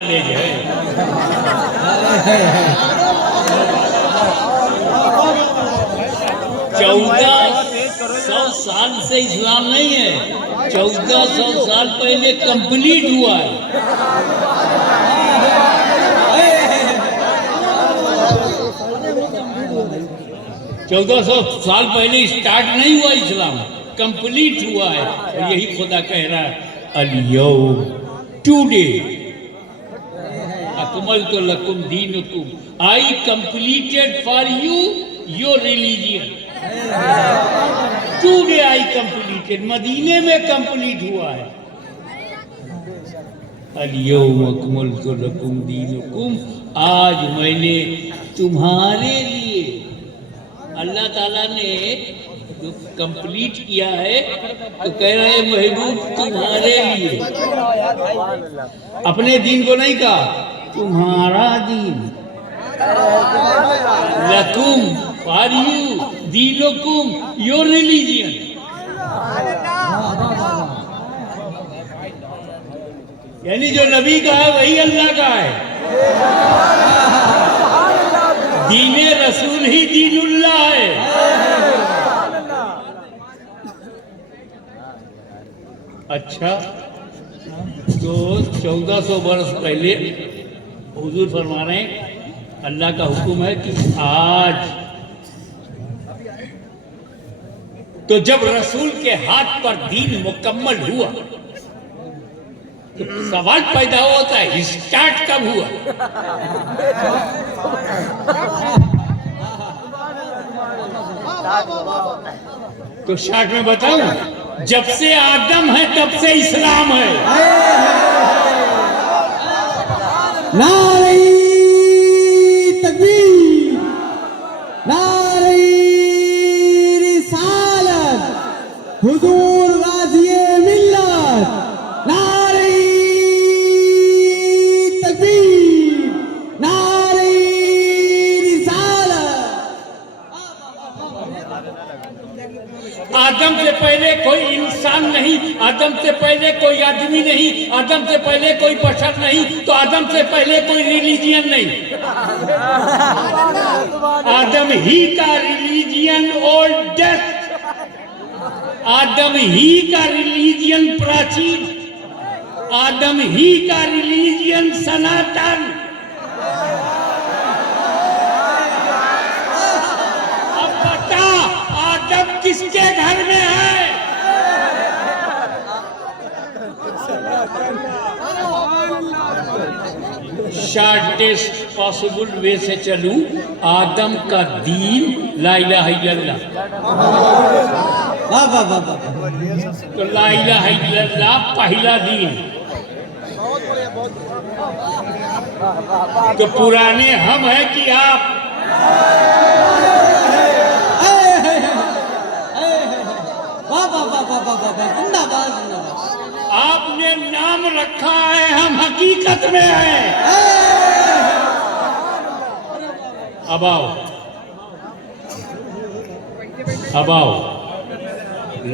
ले जाए। 1400 साल से इस्लाम नहीं है, 1400 साल पहले कंप्लीट हुआ है। 1400 साल पहले स्टार्ट नहीं हुआ इस्लाम, कंप्लीट हुआ है। और यही खुदा कह रहा है अल-यौम, टुडे अकमलतु लकुम दीनुकुम, I completed for you your religion. Today I completed, मदीने में कंप्लीट हुआ है। अल-यौम अकमलतु लकुम दीनुकुम, आज मैंने तुम्हारे लिए, अल्लाह ताला ने जो कंप्लीट किया है तो कह रहे हैं महबूब तुम्हारे लिए, अपने दीन को नहीं कहा, तुम्हारा दीन, लकुम फॉर यू, दीनुकुम योर रिलीजियन। यानी जो नबी का है वही अल्लाह का है। दीने रसूल ही दीनुल्लाह है। अच्छा, तो 1400 वर्ष पहले हुजूर फरमा रहे हैं अल्लाह का हुक्म है कि आज, तो जब रसूल के हाथ पर दीन मुकम्मल हुआ तो सवाल पैदा होता है स्टार्ट कब हुआ? तो शॉर्ट में बताऊं, जब से आदम है तब से इस्लाम है। नारे तकबीर, नारे रिसालत, हुजूर गाज़िए मिल्लत, नारे तकबीर, नारे रिसालत। आदम से पहले कोई इंसान नहीं, आदम से पहले कोई आदमी नहीं, आदम से पहले कोई बशर नहीं, तो आदम से पहले कोई रिलीजियन नहीं। आदम ही का रिलीजियन ओल्डेस्ट, आदम ही का रिलीजियन प्राचीन, आदम ही का रिलीजियन सनातन। अब बता, आदम किसके घर में है? शॉर्टेस्ट पॉसिबल वे से चलूं, आदम का दीन ला इलाहा इल्लल्लाह। वाह वाह वाह वाह। तो ला इलाहा इल्लल्लाह पहला दीन। तो पुराने हम हैं कि आप? वाह वाह वाह वाह वाह वाह, जिंदाबाद जिंदाबाद। आपने नाम रखा है, हम हकीकत में हैं। अब आओ, अब आओ।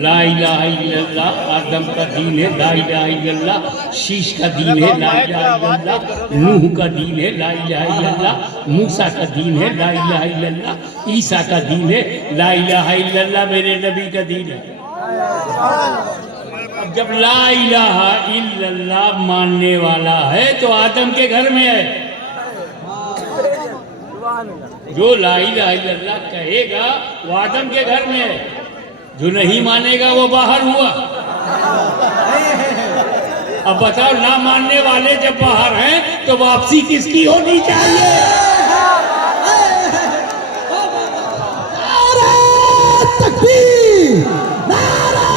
ला इलाहा इल्लल्लाह आदम का दीन है, ला इलाहा इल्लल्लाह शीश का दीन है, ला इलाहा इल्लल्लाह नूह का दीन है, ला इलाहा इल्लल्लाह मूसा का दीन है, ला इलाहा इल्लल्लाह ईसा का दीन है, ला इलाहा इल्लल्लाह मेरे नबी का दीन है। अब जब ला इलाहा इल्लल्लाह मानने वाला है तो आदम के घर में है। जो ला इलाहा इल्लल्लाह कहेगा वो आदम के घर में है, जो नहीं मानेगा वो बाहर हुआ। अब बताओ, ना मानने वाले जब बाहर हैं तो वापसी किसकी होनी चाहिए? नारे तकबीर, नारे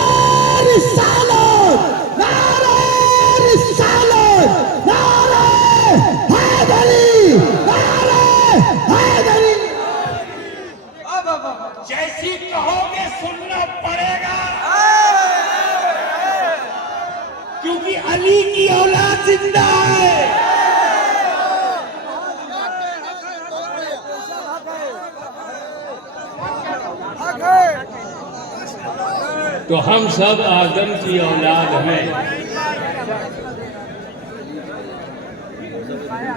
रिसालत, नारे रिसालत, नारे हैदरी, नारे हैदरी। जैसी कहोगे सुनना पड़ेगा, क्योंकि अली की औलाद जिंदा है। तो हम सब आदम की औलाद हैं।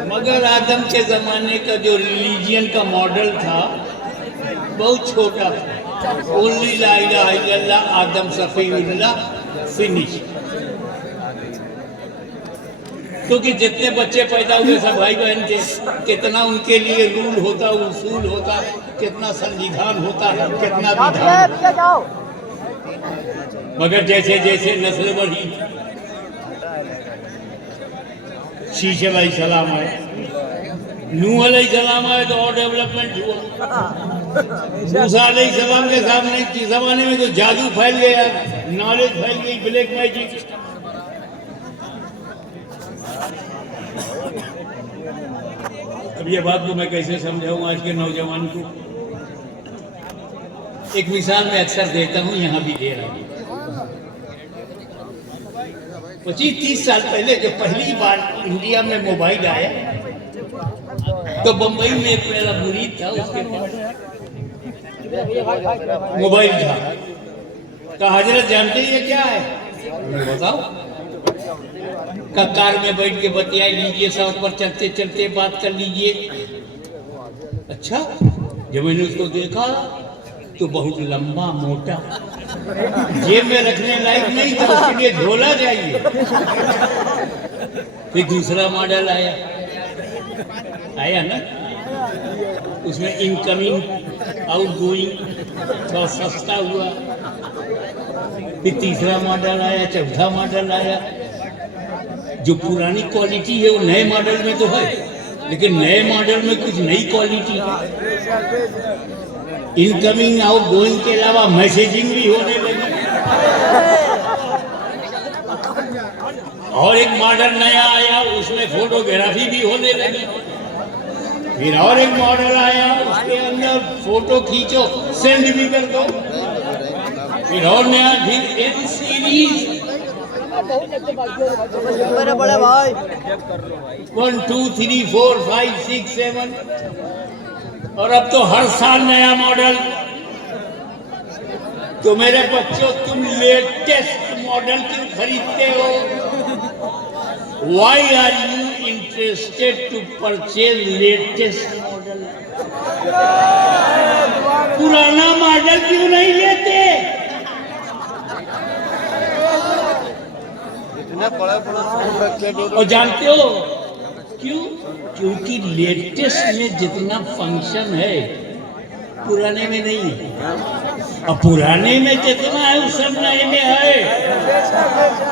मगर आदम के ज़माने का जो रिलीजियन का मॉडल था बहुत छोटा था। ओनली ला इलाहा इल्लल्लाह आदम सफ़ीउल्लाह फिनिश। क्योंकि जितने बच्चे पैदा हुए सब भाई बहन थे, कितना उनके लिए रूल होता, उसूल होता, कितना संविधान होता, कितना विधान होता। मगर जैसे जैसे नस्ल बढ़ी, शीश अलैहिस्सलाम आए, नूह अलैहिस्सलाम आए तो और डेवलपमेंट हुआ। मूसा अलैहिस्सलाम के सामने के ज़माने में तो जादू फैल गया, नॉलेज फैल गई, ब्लैक मैजिक। अब ये बात को मैं कैसे समझाऊं आज के नौजवान को। एक मिसाल मैं अक्सर देता हूं, यहाँ भी दे रहा हूं। 25-30 साल पहले जब पहली बार इंडिया में मोबाइल आया तो बंबई में एक मेरा मुरीद था, उसके पास मोबाइल था। कहा हजरत जानते ही ये क्या है? बताओ। का कार में बैठ के बतिया लीजिए, सड़क पर चलते चलते बात कर लीजिए। अच्छा, जब मैंने उसको देखा तो बहुत लंबा मोटा, जेब में रखने लायक नहीं था, उसके लिए झोला चाहिए। फिर दूसरा मॉडल आया ना, उसमें इनकमिंग आउट गोइंग थोड़ा सस्ता हुआ। फिर तीसरा मॉडल आया, चौथा मॉडल आया। जो पुरानी क्वालिटी है वो नए मॉडल में तो है, लेकिन नए मॉडल में कुछ नई क्वालिटी है। इनकमिंग आउट गोइंग के अलावा मैसेजिंग भी होने लगी। और एक मॉडल नया आया, उसमें फोटोग्राफी भी होने लगी। फिर और एक मॉडल आया, उसके अंदर फोटो खींचो सेंड भी कर दो। फिर और नया, फिर एक सीरीज, मेरे बड़े भाई 1 2 3 4 5 6 7, और अब तो हर साल नया मॉडल। तो मेरे बच्चों, तुम लेटेस्ट मॉडल क्यों खरीदते हो? Why are you interested to purchase latest model? पुराना मॉडल क्यों नहीं लेते? और जानते हो क्यों? क्योंकि लेटेस्ट में जितना फंक्शन है पुराने में नहीं है, और पुराने में जितना है वो सब नए में है।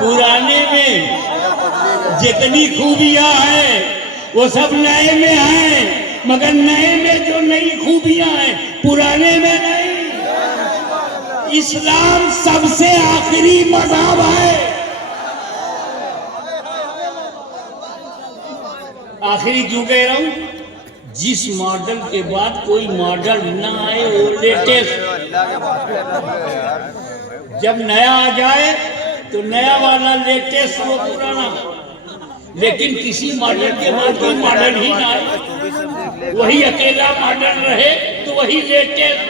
पुराने में जितनी खूबियां हैं वो सब नए में है, मगर नए में जो नई खूबियां हैं पुराने में नहीं। इस्लाम सबसे आखिरी मज़हब है। आखिरी क्यों कह रहा हूं? जिस मॉडल के बाद कोई मॉडल ना आए वो लेटेस्ट। जब नया आ जाए तो नया वाला लेटेस्ट, वो पुराना। लेकिन किसी मॉडल के बाद कोई मॉडल ही ना आए, वही अकेला मॉडल रहे तो वही लेटेस्ट।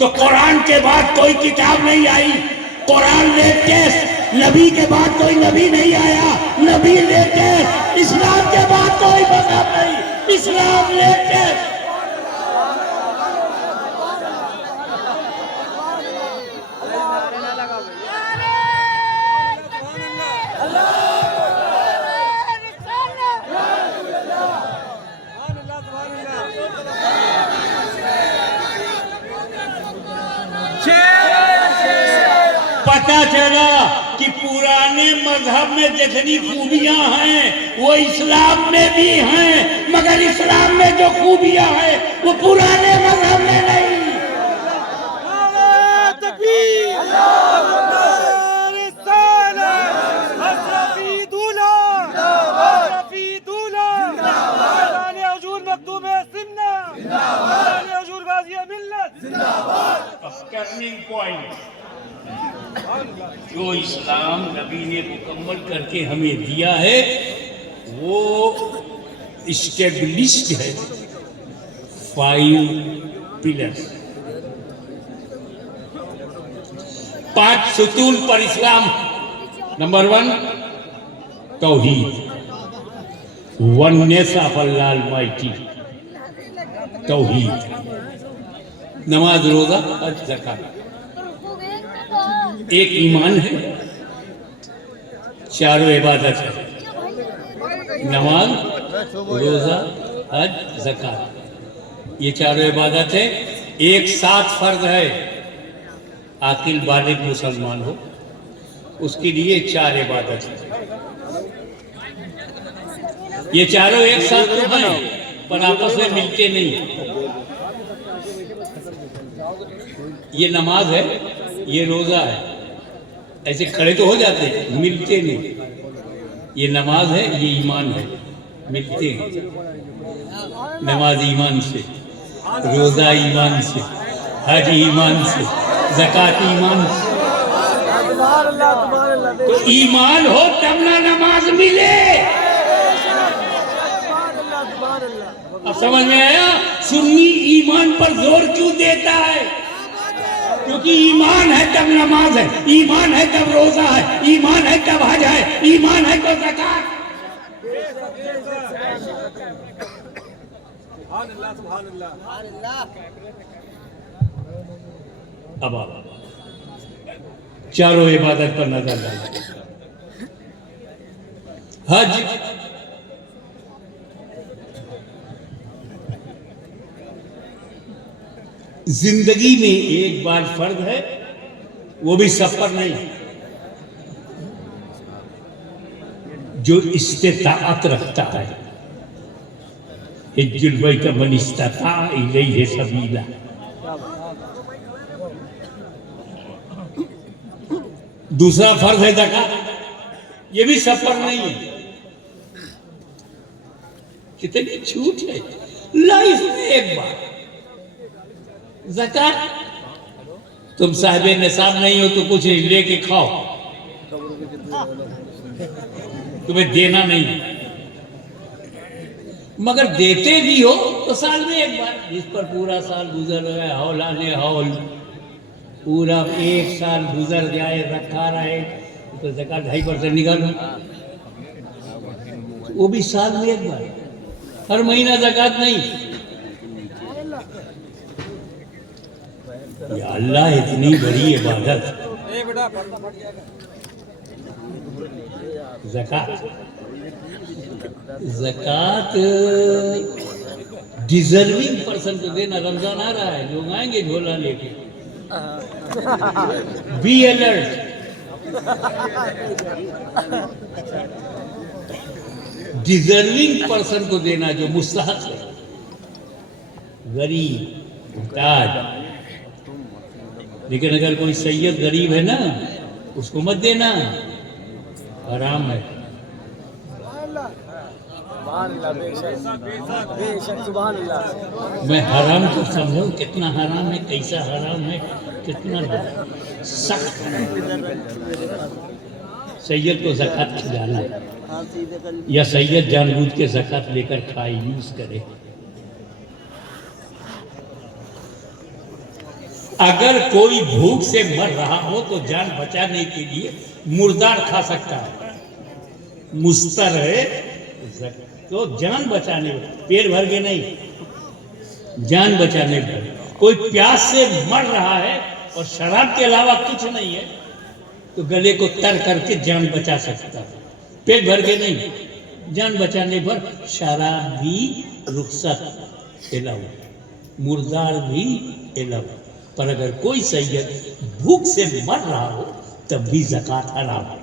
तो कुरान के बाद कोई किताब नहीं आई, कुरान लेटेस्ट। नबी के बाद कोई नबी नहीं आया, नबी लेटेस्ट। इस्लाम के बाद कोई मज़हब नहीं, इस्लाम लेटेस्ट। पता चला कि पुराने मजहब में जितनी खूबियां हैं वो इस्लाम में भी हैं, मगर इस्लाम में जो खूबियां हैं वो पुराने मजहब में नहीं। टर्निंग पॉइंट जो इस्लाम नबी ने मुकम्मल करके हमें दिया है वो इस्टेब्लिश्ड है। 5 पिलर्स, 5 सुतून पर इस्लाम। Number 1 Towhid, oneness of Allah Almighty, तौहीद, नमाज, रोजा, हज, ज़कात, एक ईमान है, चारों इबादत है, नमाज, रोजा, हज, ज़कात, ये चारों इबादत है, एक साथ फर्ज है। आकिल बालिग मुसलमान हो उसके लिए चार इबादत है। ये चारों एक साथ तो हैं पर आपस में मिलते नहीं। ये नमाज है, ये रोजा है, ऐसे खड़े तो हो जाते हैं, मिलते नहीं। ये नमाज है, ये ईमान है, मिलते हैं। नमाज ईमान से, रोजा ईमान से, हज ईमान से, ज़कात ईमान से। तो ईमान हो तब ना नमाज मिले। अब समझ में आया सुन्नी ईमान पर जोर क्यों देता है? क्योंकि ईमान है तब नमाज है, ईमान है तब रोजा है, ईमान है तब हज है, ईमान है तो ज़कात। अब चारों इबादत पर नजर डालें। हज जिंदगी में एक बार फर्ज है, वो भी सब पर नहीं। जो इस्तिताअत रखता है, हिज्जुल बैत मन इस्तता इलैहि सबीला, दूसरा फर्ज है ज़कात, ये भी सब पर नहीं है। कितनी छूट है लाइफ में एक बार। ज़कात तुम साहिबे निसाब नहीं हो तो कुछ लेके खाओ, तुम्हें देना नहीं, मगर देते भी हो तो साल में एक बार। जिस पर पूरा साल गुजर रहा है, हौलाने हौल पूरा एक साल गुजर जाए, रखा रहे, तो ज़कात 2.5% निकालो, वो भी साल में एक बार, हर महीना ज़कात नहीं। या अल्लाह, इतनी बड़ी इबादत ज़कात। ज़कात डिजर्विंग पर्सन को देना। रमजान आ रहा है, लोग आएंगे झोला लेके। Be alert. डिजर्विंग पर्सन को देना, जो मुस्तहक है, गरीब, मुहताज। लेकिन अगर कोई सैयद गरीब है ना, उसको मत देना, हराम है। मैं हराम को समझूं, कितना हराम है, कैसा हराम है, कितना सख्त है। सैयद को ज़कात खिलाना या सैयद जानबूझ के ज़कात लेकर खाए, यूज करे। अगर कोई भूख से मर रहा हो तो जान बचाने के लिए मुर्दार खा सकता है। मुस्तर है तो जान बचाने, पेट भर के नहीं, जान बचाने पर। कोई प्यास से मर रहा है और शराब के अलावा कुछ नहीं है तो गले को तर करके जान बचा सकता है, पेट भर के नहीं। जान बचाने पर शराब भी रुखसत एलाउ, मुर्दार भी एलाउ। पर अगर कोई सैयद भूख से मर रहा हो तब भी ज़कात हराम है।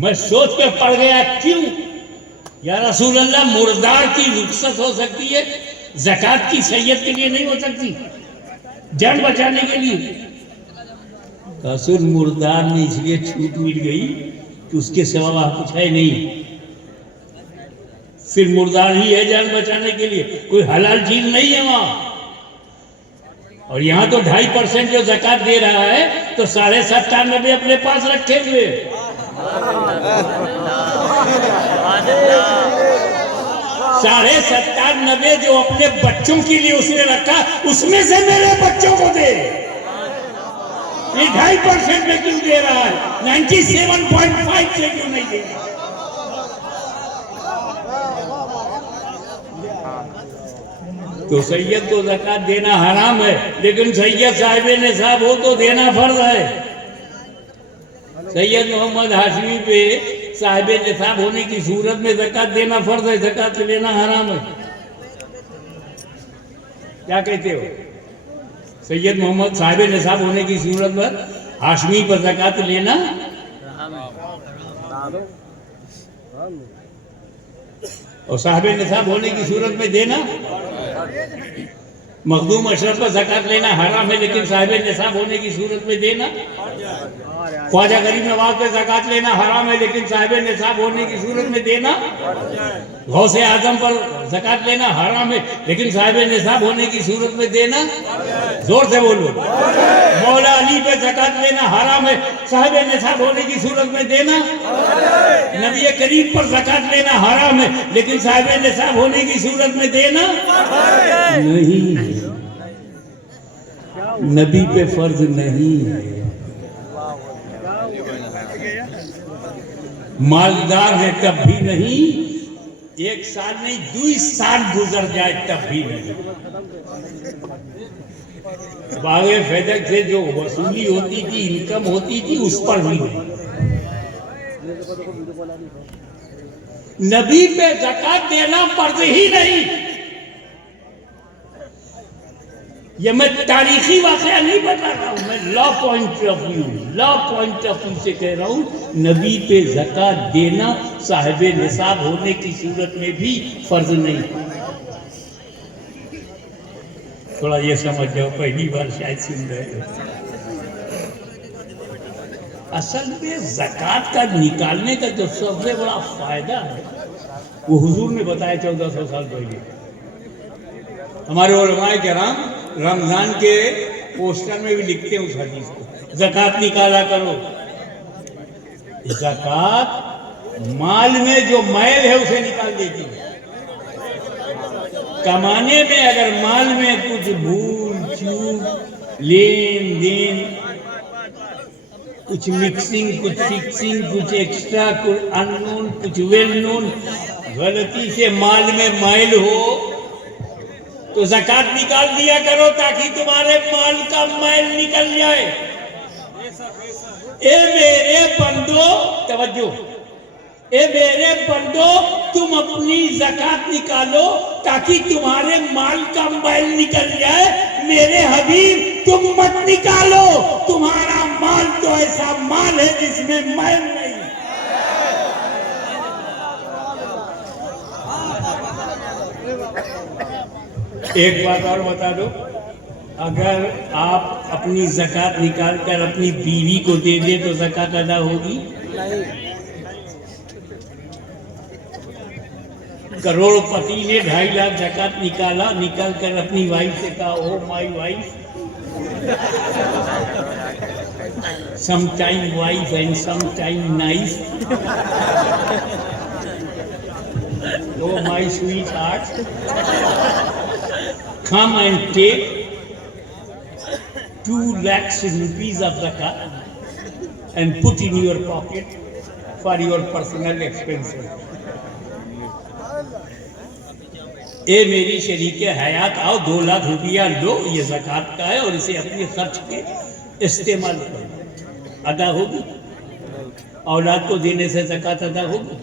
मैं सोच के पड़ गया, क्यों या रसूल अल्लाह, मुर्दार की रुखसत हो सकती है, ज़कात की सैयद के लिए नहीं हो सकती, जान बचाने के लिए। रसूल मुर्दार में इसलिए छूट मिल गई कि उसके सिवा वहां कुछ है नहीं, सिर्फ मुर्दार ही है जान बचाने के लिए, कोई हलाल चीज नहीं है वहां। और यहाँ तो 2.5% जो ज़कात दे रहा है तो 97.5 अपने पास रखे हुए। 97.5 जो अपने बच्चों के लिए उसने रखा, उसमें से मेरे बच्चों को दे। ये 2.5% में क्यों दे रहा है, 97.5 से क्यों नहीं दे रहा? तो सैयद को ज़कात देना हराम है, लेकिन सैयद साहिब निसाब हो तो देना फर्ज है। सैयद मोहम्मद हाशमी पे साहिब निसाब होने की सूरत में ज़कात देना फर्ज है, ज़कात लेना हराम है। क्या कहते हो? सैयद मोहम्मद साहिब निसाब होने की सूरत में हाशमी पर ज़कात लेना और साहिब निसाब होने की सूरत में देना, मखदूम अशरफ पर ज़कात लेना हराम है, लेकिन साहिब निसाब होने की सूरत में देना। ख्वाजा गरीब नवाज पे ज़कात लेना हराम है, लेकिन साहिब निसाब होने की सूरत में देना। गौसे आजम पर ज़कात लेना हराम है, लेकिन साहिब निसाब होने की सूरत में देना। जोर से बोलो। मौला अली पे ज़कात लेना हराम है, साहिब निसाब होने की सूरत में देना। नबी करीम पर ज़कात लेना हराम है, लेकिन साहिब निसाब होने की सूरत में देना नहीं। नबी पे फर्ज नहीं है। मालदार है तब भी नहीं, 1 साल नहीं 2 साल गुजर जाए तब भी नहीं। बागे फैदक से जो वसूली होती थी, इनकम होती थी, उस पर भी नहीं। नबी पे ज़कात देना फर्ज ही नहीं। ये मैं तारीखी वाक़या नहीं बता रहा हूँ, मैं लॉ पॉइंट ऑफ व्यू से कह रहा हूँ। नबी पे ज़कात देना साहिब निसाब होने की सूरत में भी फर्ज नहीं। थोड़ा ये समझ जाओ, पहली बार शायद सुन रहे हो। असल में ज़कात का निकालने का जो सबसे बड़ा फायदा है वो हुजूर ने बताया 1400 साल पहले। हमारे उलमाए किराम रमजान के पोस्टर में भी लिखते हैं उस हदीस को, ज़कात निकाला करो। ज़कात माल में जो मैल है उसे निकाल देती है। कमाने में अगर माल में कुछ भूल चूक, लेन देन, कुछ मिक्सिंग, कुछ फिक्सिंग, कुछ एक्स्ट्रा, कुछ अननोन, कुछ वेल नोन, गलती से माल में मैल हो तो ज़कात निकाल दिया करो ताकि तुम्हारे माल का मैल निकल जाए। ए मेरे बंदो, तवज्जो, ए मेरे बंदो, तुम अपनी ज़कात निकालो ताकि तुम्हारे माल का मैल निकल जाए। मेरे हबीब, तुम मत निकालो, तुम्हारा माल तो ऐसा माल है जिसमें मैल नहीं। एक बात और बता दो, अगर आप अपनी ज़कात निकाल कर अपनी बीवी को दे दे तो ज़कात अदा होगी? करोड़पति ने 2.5 लाख ज़कात निकाला, निकाल कर अपनी वाइफ से कहा, oh my wife, some time wife and some time knife, oh my sweet heart, come and take 2 lakhs rupees of zakat and put in your pocket for your personal expenses. ए मेरी शरीके हयात, आओ 2 लाख रुपया लो, ये ज़कात का है और इसे अपने खर्च के इस्तेमाल करो। अदा होगी? औलाद को देने से ज़कात अदा होगी?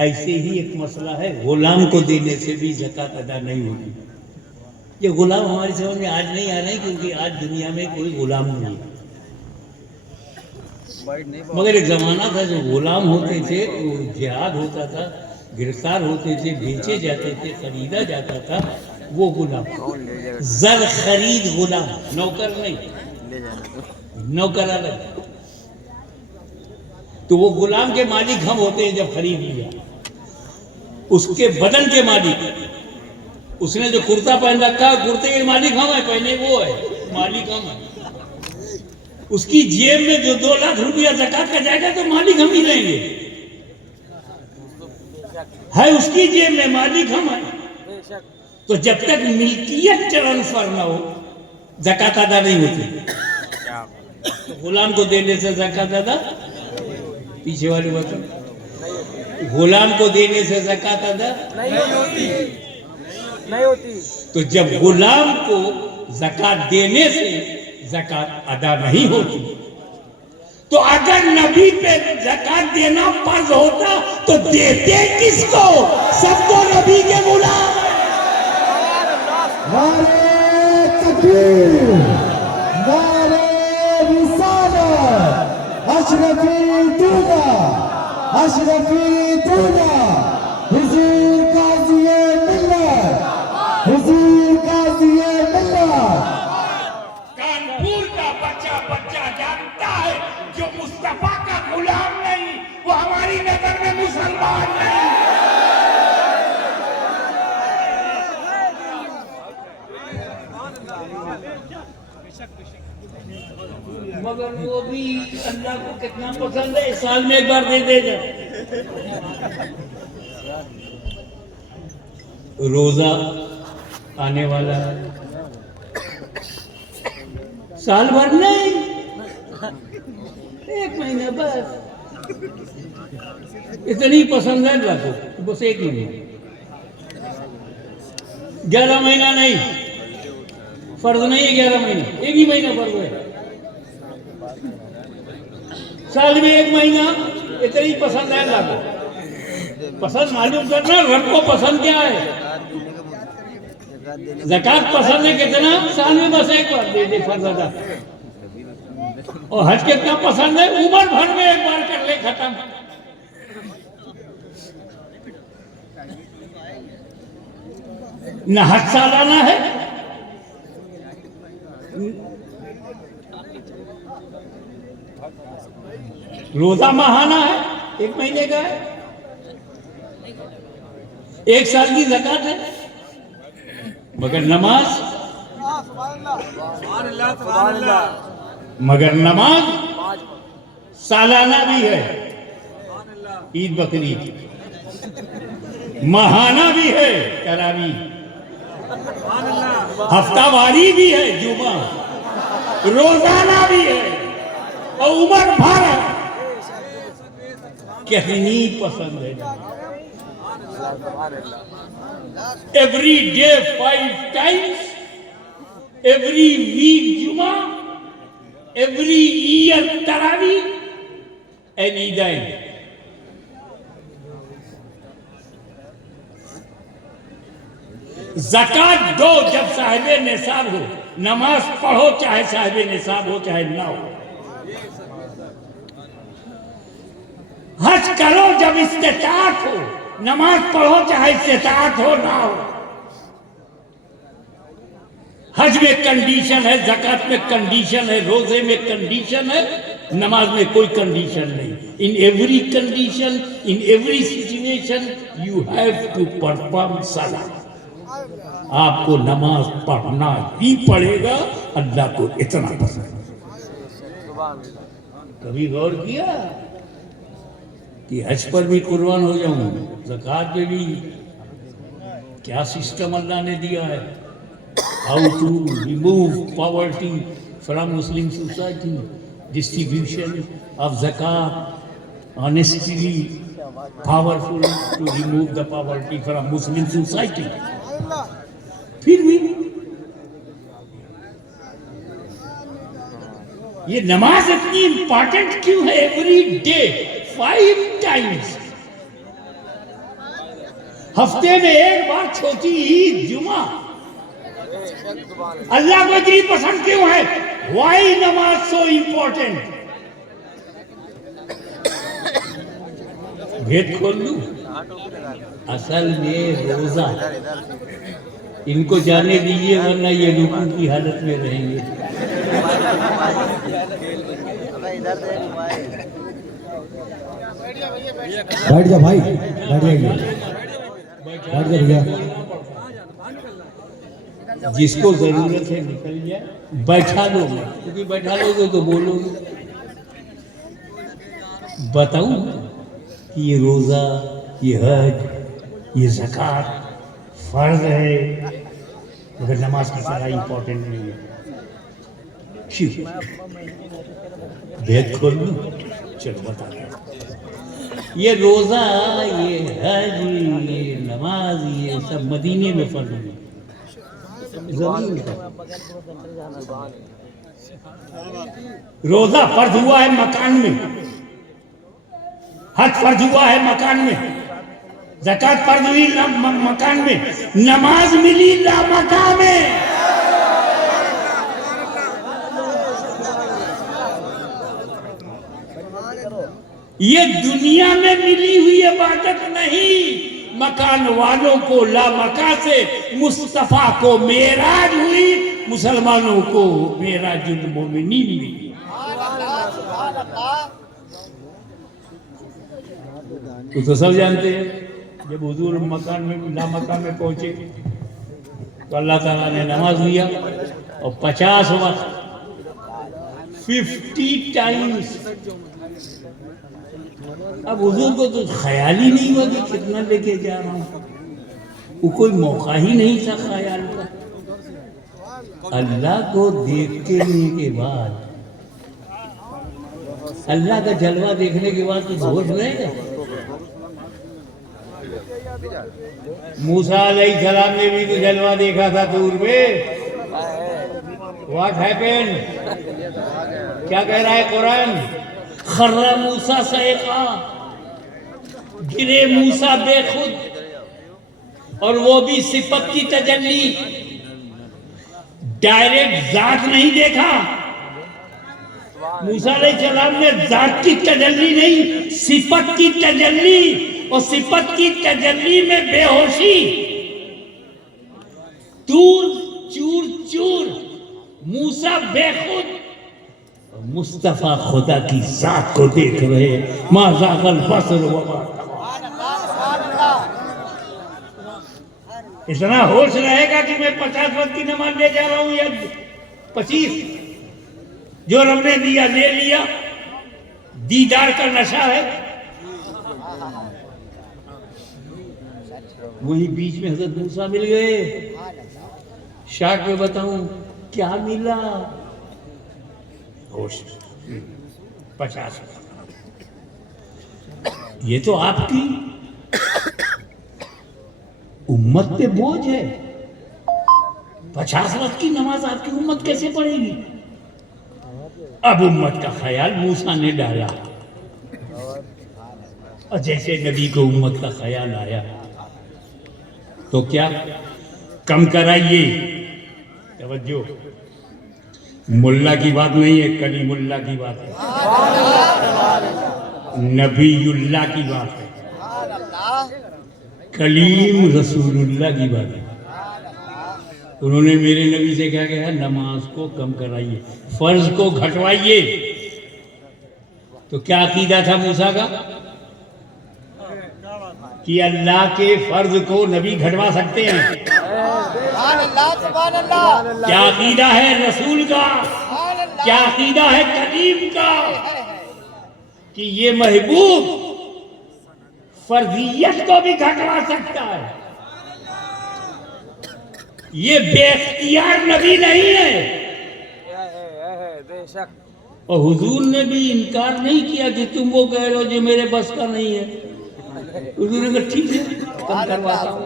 ऐसे ही एक मसला है, गुलाम को देने से भी ज़कात अदा नहीं होगी। ये गुलाम हमारी समझ में आज नहीं आ रहे हैं, क्योंकि आज दुनिया में कोई गुलाम नहीं है। मगर एक ज़माना था जो गुलाम होते थे, वो जिहाद होता था, गिरफ्तार होते थे, बेचे जाते थे, खरीदा जाता था, वो गुलाम। जर खरीद गुलाम, नौकर नहीं, नौकर अलग। तो वो गुलाम के मालिक हम होते हैं जब खरीद लिया। उसके बदन के मालिक, उसने जो कुर्ता पहन रखा है, कुर्ते के मालिक हम है, पहने वो है, मालिक हम है। उसकी जेब में जो 2 लाख रुपया ज़कात का जाएगा तो मालिक हम ही रहेंगे, है उसकी जेब में, मालिक हम है। तो जब तक मिल्कियत ट्रांसफर ना हो ज़कात अदा नहीं होती। गुलाम को देने से ज़कात अदा, पीछे वाले बताओ, गुलाम को देने से ज़कात अदा नहीं होती, नहीं होती। तो जब गुलाम को ज़कात देने से ज़कात अदा नहीं होती, तो अगर नबी पे ज़कात देना फर्ज होता तो देते किसको? सबको नबी के गुलाम। नारे तकबीर, नारे रिसालत, अशरफी दूल्हा, अशरफी दूल्हा, हुजूर काज़ी मिल्लत, हुजूर काज़ी मिल्लत। कानपुर का बच्चा बच्चा जानता है जो मुस्तफा का गुलाम नहीं, वो हमारी नजर में मुसलमान नहीं। मगर वो भी अल्लाह को कितना पसंद है, साल में एक बार दे देगा। रोजा आने वाला है, साल भर नहीं, एक महीना बस। इतनी पसंद है अल्लाह को, बस एक महीना, 11 महीना नहीं, फर्ज नहीं है 11 महीना, एक ही महीना फर्ज है। साल में एक महीना, इतनी पसंद है अल्लाह को। पसंद मालूम करना, रब को पसंद क्या है। ज़कात पसंद है कितना? साल में बस एक बार दे दे फर्ज अदा। और हज कितना पसंद है? उम्र भर में एक बार कर ले, खत्म। न हज सालाना है, रोजा महाना है, एक महीने का है, एक साल की ज़कात है। मगर नमाज, मगर नमाज सालाना भी है, ईद बकरी, महाना भी है, तरावी, हफ्तावारी भी है, जुमा, रोजाना भी है, और उम्र भर है। कितनी पसंद है। Every day 5 times, every week जुमा, एवरी ईयर तरावी एंड ईदाइन। ज़कात दो जब साहिबे निसाब हो, नमाज पढ़ो चाहे साहिबे निसाब हो चाहे ना हो। हज करो जब इस्तिताअत हो, नमाज पढ़ो चाहे इस्तिताअत हो ना हो। हज में कंडीशन है, ज़कात में कंडीशन है, रोजे में कंडीशन है, नमाज में कोई कंडीशन नहीं। In every condition, in every situation you have to perform सलाह। आपको नमाज पढ़ना ही पड़ेगा, अल्लाह को इतना पसंद। कभी गौर किया कि हज पर भी कुर्बान हो जाऊं, ज़कात में भी क्या सिस्टम अल्लाह ने दिया है। How to remove poverty from Muslim society, distribution of ज़कात honestly powerful to remove the poverty from Muslim society. फिर भी ये नमाज इतनी इंपॉर्टेंट क्यों है? एवरी डे 5 times, हफ्ते में एक बार छोटी ईद जुमा, अल्लाह को इतनी पसंद क्यों है? वाई नमाज सो इंपॉर्टेंट? भेद खोल लूं, असल में रोजा, इनको जाने दीजिए वरना ये रुकू की हालत में रहेंगे। बैठ जा भाई, बैठ जाइए, बैठ जा भैया। जिसको जरूरत है निकल जाए, बैठा लो, क्योंकि बैठा लोगे तो बोलोगे। बताऊं कि ये रोजा, ये हज, ये ज़कात फर्ज है, मगर नमाज की तरह इंपॉर्टेंट नहीं है। क्यों? भेद खोल लूं? चलो बता दो। ये रोजा, ये हज, ये नमाज, ये सब मदीने में फर्ज हुई, जमीन पर। रोजा फर्ज हुआ है मकान में, हज फर्ज हुआ है मकान में, ज़कात फर्ज हुई मकान में, नमाज मिली लामका में। ये दुनिया में मिली हुई इबादत नहीं, मकान वालों को लामका से मुस्तफा को मेराज हुई, मुसलमानों को मेराजुल मोमिनीन मिली। तो सब जानते हैं, जब हुजूर मकान में लामका में पहुंचे तो अल्लाह ताला ने नमाज लिया और 50 वक्त 50 टाइम्स। अब हुजूर को तो ख्याल ही नहीं हुआ कि कितना लेके जा रहा हूँ, वो कोई मौका ही नहीं था ख्याल का। अल्लाह को देखने के बाद, अल्लाह का जलवा देखने के बाद कुछ होश रहेगा? मूसा अलैहिस्सलाम ने भी तो जलवा देखा था दूर में। What happened? क्या कह रहा है कुरान? खर्रा मूसा सैक़ा, गिरे मूसा बेखुद, और वो भी सिफत की तजल्ली, डायरेक्ट जात नहीं देखा। मूसा अलैहिस्सलाम ने जात की तजल्ली नहीं, सिफत की तजल्ली, और सिफत की तजल्ली में बेहोशी, दूर चूर चूर, मूसा बेखुद, मुस्तफा खुदा की जात को देख रहे। माज़ागल बसर वमा तग़ा। इतना होश रहेगा कि मैं 50 वक्त की नमाज ले जा रहा हूं या 25? जो रब ने दिया ले लिया, दीदार का नशा है। वही बीच में हजरत मूसा मिल गए। शाक में बताऊं क्या मिला? होश 50। ये तो आपकी उम्मत पे बोझ है। 50 वक्त की नमाज आपकी उम्मत कैसे पढ़ेगी? अब उम्मत का ख्याल मूसा ने डाला, और जैसे नबी को उम्मत का ख्याल आया तो क्या कम कराइए। तवज्जो, मुल्ला की बात नहीं है, कलीमुल्लाह की बात है, नबीयुल्लाह की बात है, कलीम रसूलुल्लाह की बात है। उन्होंने मेरे नबी से क्या कहा? नमाज को कम कराइए, फर्ज को घटवाइए। तो क्या अकीदा था मूसा का? कि अल्लाह के फर्ज को नबी घटवा सकते हैं। क्या अकीदा है रसूल का? क्या अकीदा है कलीम का? कि ये महबूब फर्जियत को भी घटवा सकता है। ये बेख्तियार नबी नहीं है। और हुजूर ने भी इनकार नहीं किया कि तुम वो कह रहे हो जो मेरे बस का नहीं है। हुजूर ने कहा ठीक है, कम करवाता हूं।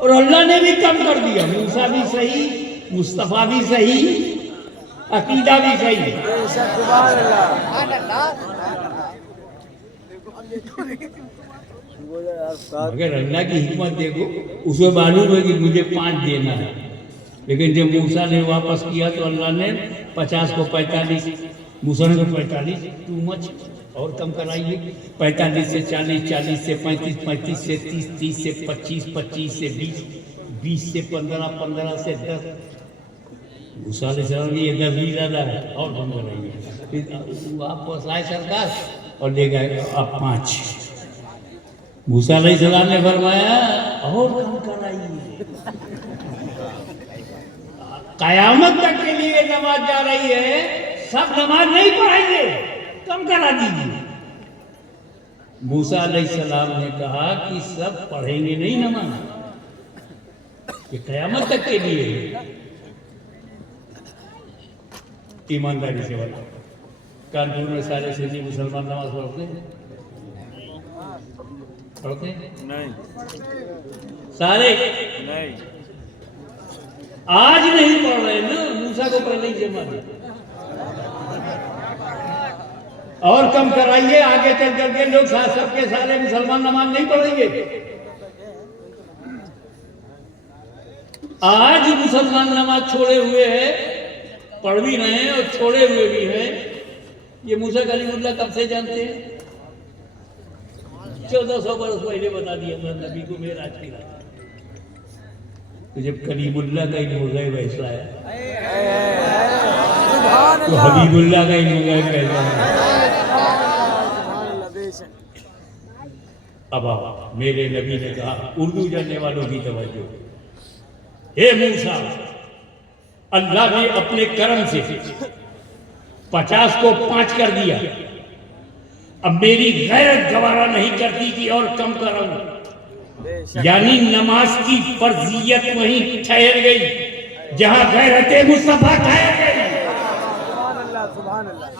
और अल्लाह ने भी कम कर दिया। मूसा भी सही, मुस्तफा भी सही, अकीदा भी सही। मगर अल्लाह की हिकमत देखो, उसे मालूम है कि मुझे 5 देना है, लेकिन जब मूसा ने वापस किया तो अल्लाह ने 50 को 45, मूसा ने 45 टू मच, और कम कराइए। 45 से 40, 40 से 35, 35 से 30, 30 से 25, 25 से 20, 20 से 15, 15 से 10। मूसा ये 10 भी ज़्यादा है, और कम कराइए। फिर वापस आए सरकार और ले गए अब 5। मूसा अलैहिस्सलाम ने फरमाया और कम कराइए। कयामत तक के लिए नमाज जा रही है, सब नमाज नहीं पढ़ेंगे, कम करा दीजिए। मूसा अलैहिस्सलाम ने कहा कि सब पढ़ेंगे नहीं नमाज, ये कयामत तक के लिए। ईमानदारी से बताओ, कानपुर में सारे सुन्नी मुसलमान नमाज पढ़ते हैं? पढ़ते हैं? नहीं सारे नहीं आज नहीं पढ़ रहे ना, मूसा को पहले ही जमा दिया। और कम कराइए, आगे चल करके लोग सबके सारे मुसलमान नमाज नहीं पढ़ेंगे। आज मुसलमान नमाज छोड़े हुए हैं, पढ़ भी रहे हैं और छोड़े हुए भी हैं। ये मूसा कलीमुल्लाह कब से जानते हैं? 1400 बरस पहले बता दिया था नबी को मेराज की रात। तो जब कलीमुल्लाह का इल्म गैब ऐसा है, तो हबीबुल्लाह का इल्म गैब कैसा है? अब आओ, मेरे नबी ने कहा, उर्दू जानने वालों की तवज्जो, हे मूसा, अल्लाह ने अपने कर्म से 50 को 5 कर दिया। अब मेरी गैरत गवारा नहीं करती कि और कम करूं, यानी नमाज की फर्जियत वहीं ठहर गई जहां गैरत मुस्तफा ठहर गई। सुभान अल्लाह सुभान अल्लाह।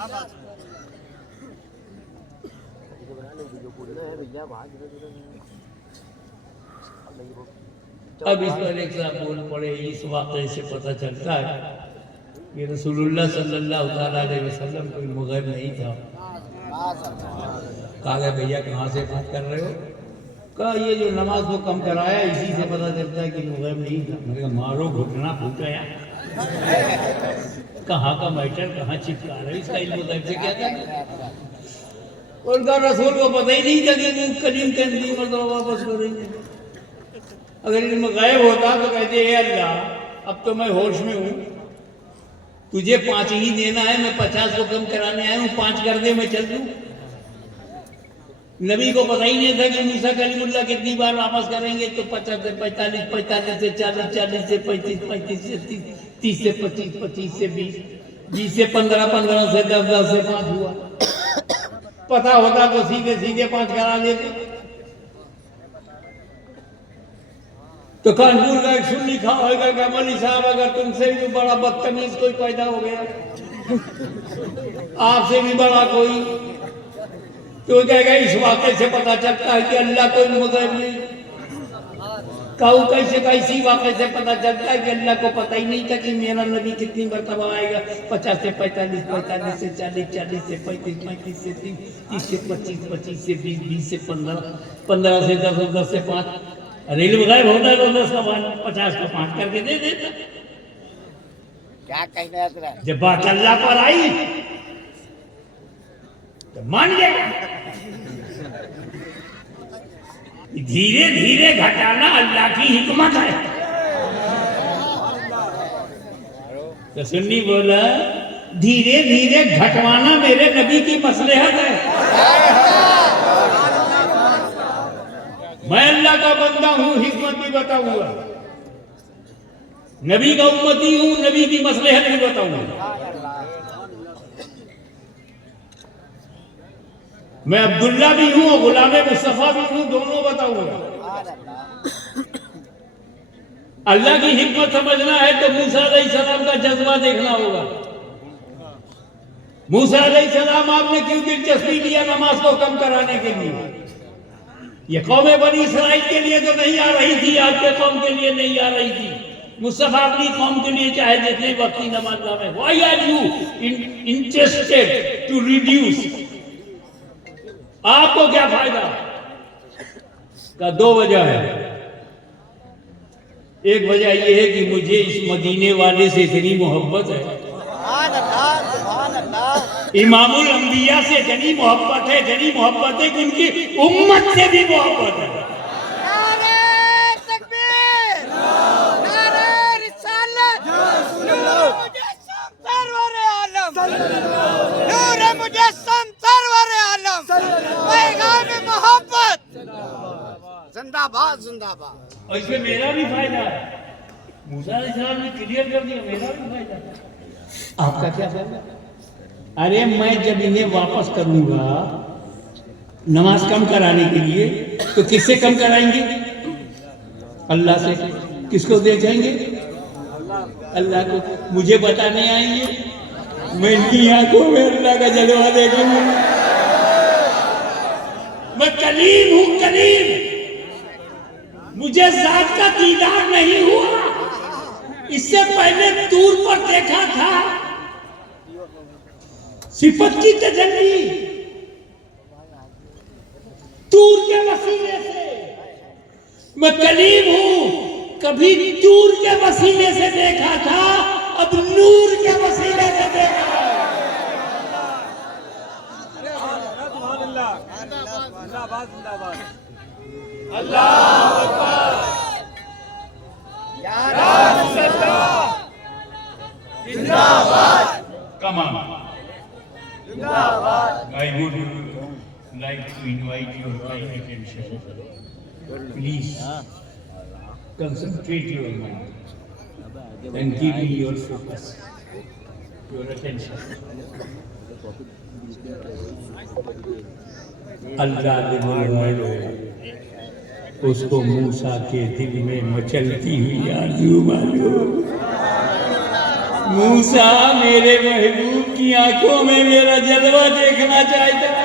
अब इस पर एक साहब बोल पड़े, इस वाक़े से पता चलता है कि रसूलुल्लाह सल्लल्लाहु अलैहि वसल्लम कोई मुग़ैब नहीं था। कहा भैया कहाँ से बात कर रहे हो? कहा ये जो नमाज को कम कराया इसी से पता चलता है कि मुग़ैब नहीं था। मैंने कहा मारो घुटना फूट गया, कहाँ का मैटर कहाँ चिपका रहे, इसका इल्म गैब से क्या था? उनका रसूल को पता ही नहीं था कि कलीम के अंदर मरतबा वापस करेंगे। अगर इल्म गैब होता तो कहते हे अल्लाह, अब तो मैं होश में हूँ, तुझे 5 ही देना है, मैं 50 को कम कराने आया हूँ, 5 कर दे, मैं चल दूँ। नबी को पता ही नहीं था कि मूसा कलीमुल्लाह कितनी बार वापस करेंगे। तो 50 से 45, 45 से 40, 40 से 35, 35 से 30, 30 से 25, 25 से 20, 20 से 15, 15 से 10, 10 से 5 हुआ। पता होता तो सीधे सीधे 5 करा देते। तो कानपुर का एक सुन्नी खा होगा कि मौलवी साहब, अगर तुमसे भी बड़ा बदतमीज कोई पैदा हो गया, आपसे भी बड़ा कोई, तो कहेगा इस वाक़े से पता चलता है कि अल्लाह कोई मुग़ैब नहीं। कहूँ कैसे, कैसी वाक़े से पता चलता है कि अल्लाह को पता ही नहीं था कि मेरा नबी कितनी मरतबा आएगा। 50 से 45, 45 से 40, 40 से 35, 35 से 30, 30 से 25, 25 से 20, 20 से 15, 15 से 10, 10 से 5। अरे इल्म गैब होता है तो 10 का 50 का 5 करके दे देता। क्या कहना है तेरा? जब बात अल्लाह पर आई तो मान गया। धीरे धीरे घटाना अल्लाह की हिकमत है। तो सुन्नी बोला, धीरे धीरे घटवाना मेरे नबी की मसलहत है। मैं अल्लाह का बंदा हूं, हिकमत भी बताऊंगा। नबी का उम्मती हूं, नबी की मसलहत भी बताऊंगा। मैं अब्दुल्ला भी हूं और गुलाम मुस्तफा भी हूं, दोनों बताऊंगा। अल्लाह की हिकमत समझना है तो मूसा अलैहिस्सलाम का जज्बा देखना होगा। मूसा अलैहिस्सलाम आपने क्यों दिलचस्पी लिया नमाज को कम कराने के लिए? ये कौम बनी इसराइल के लिए तो नहीं आ रही थी, आपके कौम के लिए नहीं आ रही थी। मुस्तफा अपनी कौम के लिए चाहे जितने वक्ती नमाज में, why are you interested to reduce? आपको क्या फायदा? का 2 वजह है। एक वजह यह है कि मुझे इस मदीने वाले से इतनी मोहब्बत है, इमामुल अंबिया से इतनी मोहब्बत है, इतनी मोहब्बत है कि उनकी उम्मत से भी मोहब्बत है। नारे तकबीर, नारे रिसालत, मुजस्सम सरवर आलम, नूर मुजस्सम सरवर आलम, पैगाम मोहब्बत, जिंदाबाद जिंदाबाद। और इसमें मेरा भी फायदा है। मूसा अलैहिस्सलाम ने क्लियर कर दिया, मेरा भी फायदा है। आपका क्या फायदा? अरे मैं जब इन्हें वापस करूंगा नमाज कम कराने के लिए, तो किससे कम कराएंगे? अल्लाह से। किसको दे जाएंगे? अल्लाह को। मुझे बताने आएंगे? मैं इनकी आंखों में अल्लाह का जलवा देखूंगा। मैं कलीम हूं, कलीम। मुझे जात का दीदार नहीं हुआ। इससे पहले दूर पर देखा था सिफत की तजल्ली दूर के वसीले से। मैं कलीम हूं, कभी दूर के वसीले से देखा था, अब नूर के वसीले से देखा। जिंदाबाद जिंदाबाद अल्लाह अकबर। जिंदाबाद। Come on. I would like to invite your kind attention. Please concentrate your mind and give me your focus, your attention. अल्लाह ने बुलवाया उसको मूसा के दिल में मचलती हुई आरज़ू मालूम। मूसा मेरे महबूब की आंखों में मेरा जलवा देखना चाहता है,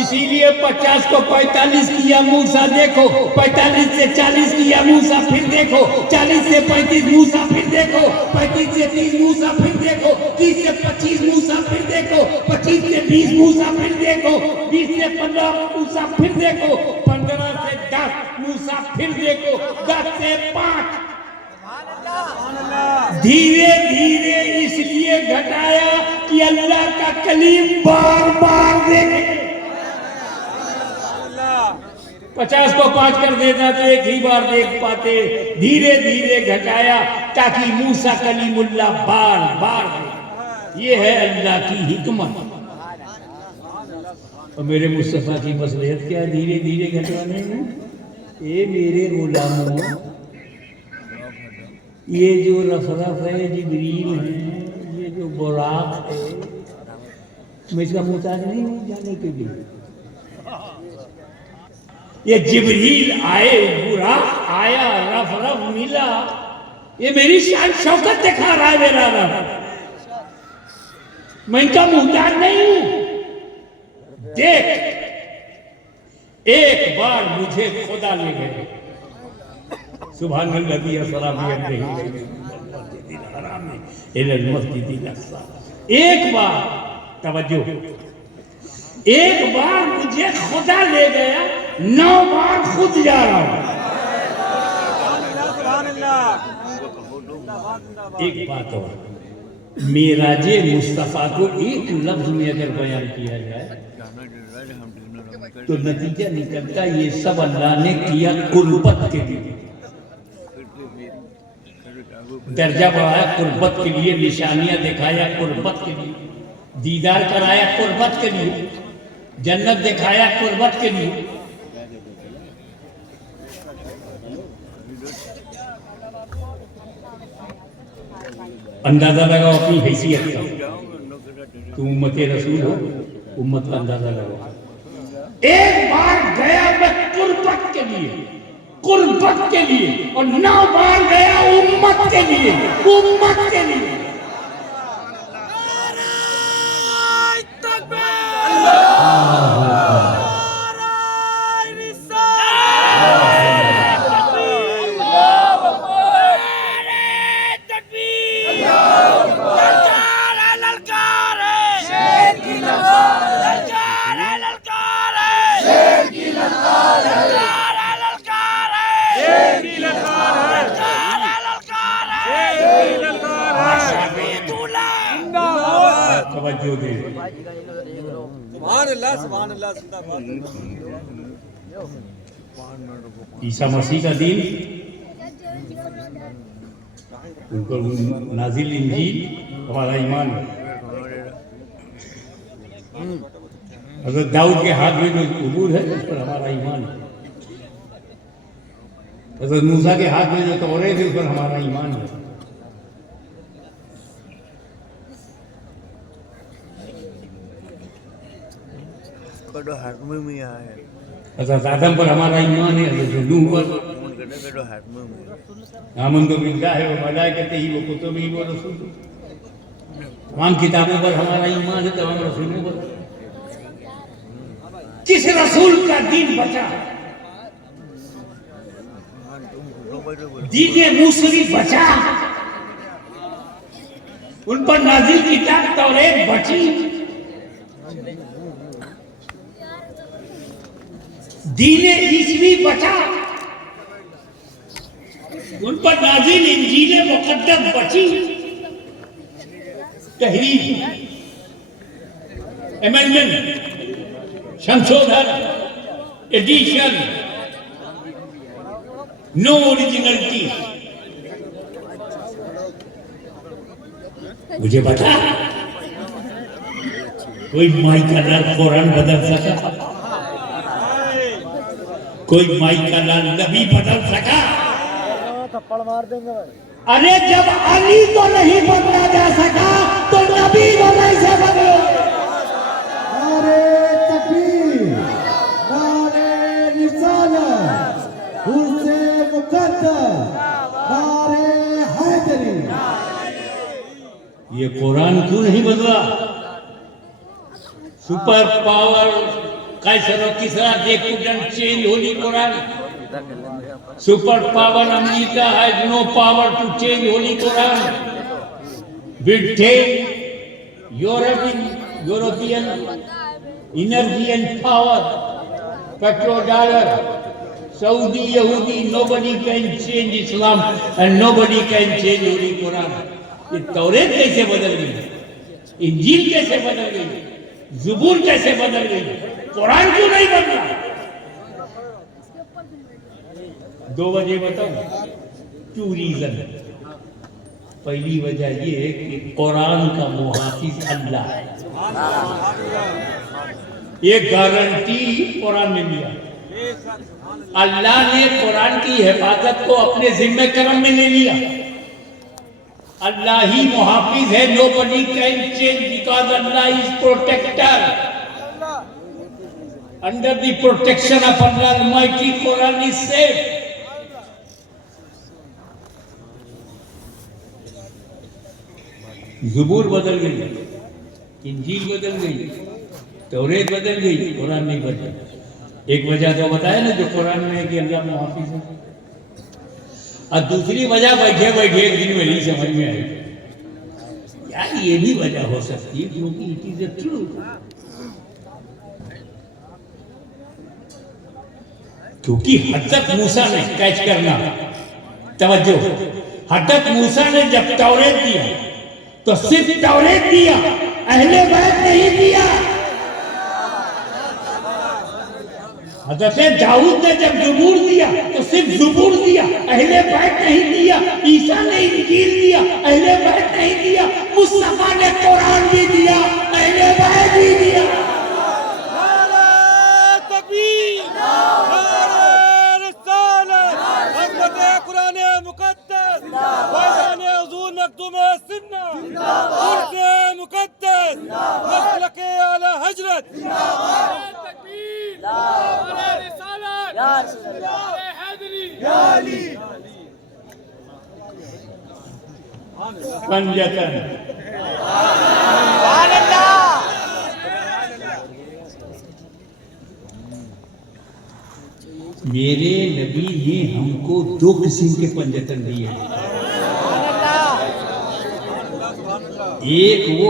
इसीलिए 50 को 45 किया मूसा देखो, 45 से 40 किया मूसा फिर देखो, 40 से 35 मूसा फिर देखो, 35 से 30 मूसा फिर देखो, 30 से 25 मूसा फिर देखो, 25 से 20 मूसा फिर देखो, 20 से 15 मूसा फिर देखो, 15 से 10 मूसा फिर देखो, 10 से 5। धीरे धीरे इसलिए घटाया कि अल्लाह का कलीम बार बार देखे। 50 को 5 कर देता तो एक ही बार देख पाते। धीरे धीरे घटाया ताकि मूसा कलीमुल्लाह बार बार। ये है अल्लाह की हिकमत। और मेरे मुस्तफा की मसलहत क्या है धीरे धीरे घटवाने में? ये मेरे गुलामों, ये जो रफरफ है, जिब्रील है, ये जो बुराक है, मैं इसका मुहताज नहीं हूं जाने के लिए। ये जिब्रील आए, बुराक आया, रफरफ मिला, ये मेरी शान शौकत दिखा रहा है मेरा रब। मैं इनका मुहताज नहीं हूं। देख, एक बार मुझे खुदा ले गए। सुभानल्लाज़ी असरा बिअब्दिही मस्जिदिल हराम इलल मस्जिदिल अक़सा। एक बार तवज्जो, एक बार मुझे खुदा ले गया, 9 बार खुद जा रहा हूं। एक बात और, मेराजे मुस्तफा को एक लफ्ज में अगर बयान किया जाए तो नतीजा निकलता ये सब अल्लाह ने किया कुर्बत के लिए। दर्जा बढ़ाया कुर्बत के लिए, निशानियां दिखाया कुर्बत के लिए, दीदार कराया कुर्बत के लिए, जन्नत दिखाया कुर्बत के लिए। अंदाजा लगाओ अपनी हैसियत का। तुम उम्मत रसूल हो, उम्मत का अंदाजा लगाओ। एक बार गया मैं कुर्बत के लिए, कुर्बत के लिए, और 9 बार गया उम्मत के लिए, उम्मत के लिए। ईसा मसीह का दिन, उनको नाजिल इंजील हमारा ईमान है। हज़रत दाऊद के हाथ में जो कबूल है उस पर हमारा ईमान है। हज़रत मूसा के हाथ में जो तौरेत है उस पर हमारा ईमान है। हज़रत आदम पर हमारा ईमान है, हज़रत नूह पर। आमन तो बिल्लाह है, वो मलाइकते ही, वो कुतुब ही, वो रसूल। तमाम किताबों पर हमारा ईमान है, तमाम रसूलों पर। किस रसूल का दीन बचा? दीने मूसवी बचा, उन पर नाजिल किताब तौरेत बची, दीने ईसवी बचा, उन पर नाजिल इंजीले मुकद्दस बची। तहरीफ, अमेंडमेंट, संशोधन, एडिशन, नो ओरिजिनलिटी। मुझे बता, कोई माई का लाल कुरान बदल सका? कोई माई का लाल नबी बदल सका? थप्पड़ मार देंगे भाई। अरे जब अली को नहीं बदला जा सका तो नबी को कैसे बदले? नारे तकबीर, नारे रिसालत, हुस्से मुकद्दस, नारे हैदरी। ये कुरान क्यों नहीं बदला? सुपर पावर कैसर और किसरा they couldn't change holy Quran. Super power America has no power to change holy Quran. Britain, European energy and power, petrodollar, Saudi, Yahudi, nobody can change Islam and nobody can change Holy Quran. ये तौरेत कैसे बदल गई? इंजील कैसे बदल गई? ज़बूर कैसे बदल गई? कुरान क्यों नहीं बदला? 2 वजह बताऊं? 2 रीजन। पहली वजह ये है कि कुरान का मुहाफिज अल्लाह है। ये गारंटी कुरान ने लिया। अल्लाह ने कुरान की हिफाजत को अपने जिम्मे करम में ले लिया। अल्लाह ही मुहाफिज है। Nobody can change because Allah is protector. Under the protection of Allah almighty Quran is safe. Zabur बदल गई, इंजील बदल गई, तौरेत बदल गई, कुरान नहीं बदला। एक वजह तो बताया ना जो कुरान में है कि अल्लाह मुहाफिज है। और दूसरी वजह बैठे बैठे एक दिन मेरी समझ में आई, यार ये भी वजह हो सकती है क्योंकि इट इज अ ट्रूथ। क्योंकि हज़रत मूसा ने कैच करना, तवज्जो, हज़रत मूसा ने जब तौरेत दिया तो सिर्फ तौरेत दिया, अहले बैत नहीं दिया। हज़रत दाऊद ने जब ज़बूर दिया तो सिर्फ ज़बूर दिया, अहले बैत नहीं दिया। ईसा ने इंजील दिया, अहले बैत नहीं दिया। मुस्तफा ने कुरान भी दिया, अहले बैत भी दिया। नारे तकबीर, नारे रिसालत, हज़रत कुरान मुकद्दस, फैज़ान हुज़ूर मखदूम सुन्ना, हुस्से मुकद्दस, मसलक आला हजरत। नारे तकबीर, नारे रिसालत, नारे हैदरी, या अली। पंजतन मेरे नबी ने हमको 2 किस्म के पंजतन दिए। एक वो